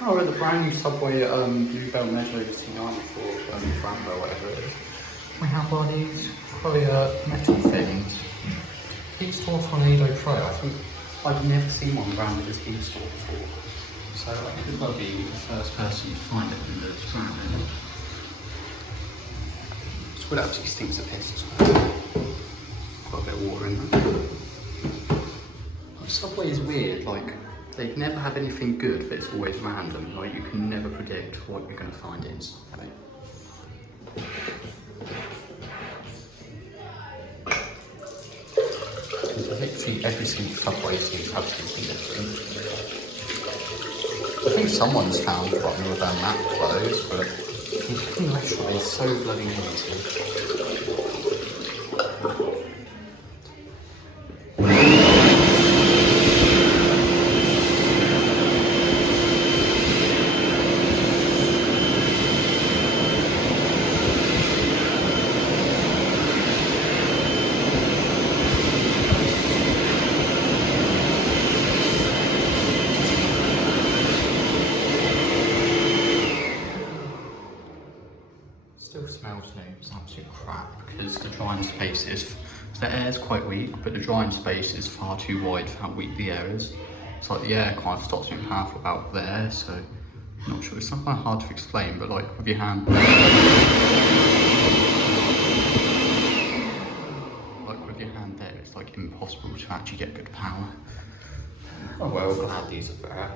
Oh, at the brand new subway at Bluebell Meadows, C9 for Bradwell, whatever it is. We have one of these Kuaierte metal things. Heatstore Tornado Pro. I think I've never seen one branded as Heatstore before. So I could well be the first person to find it in the branded. This wood absolutely stinks of piss as well. Got a bit of water in there. Subway is weird, like they never have anything good, but it's always random. Like you can never predict what you're going to find in Subway. Literally every single Subway seems absolutely different. I think someone's found what more than that clothes, but the restaurant is so bloody noisy. Still smells new, it's absolute crap because the drying space is, the air is quite weak, but the drying space is far too wide for how weak the air is. It's like the air kind of stops being powerful without the air, so I'm not sure, it's not quite hard to explain, but like with your hand, like with your hand there, it's like impossible to actually get good power. Oh well, glad these are better.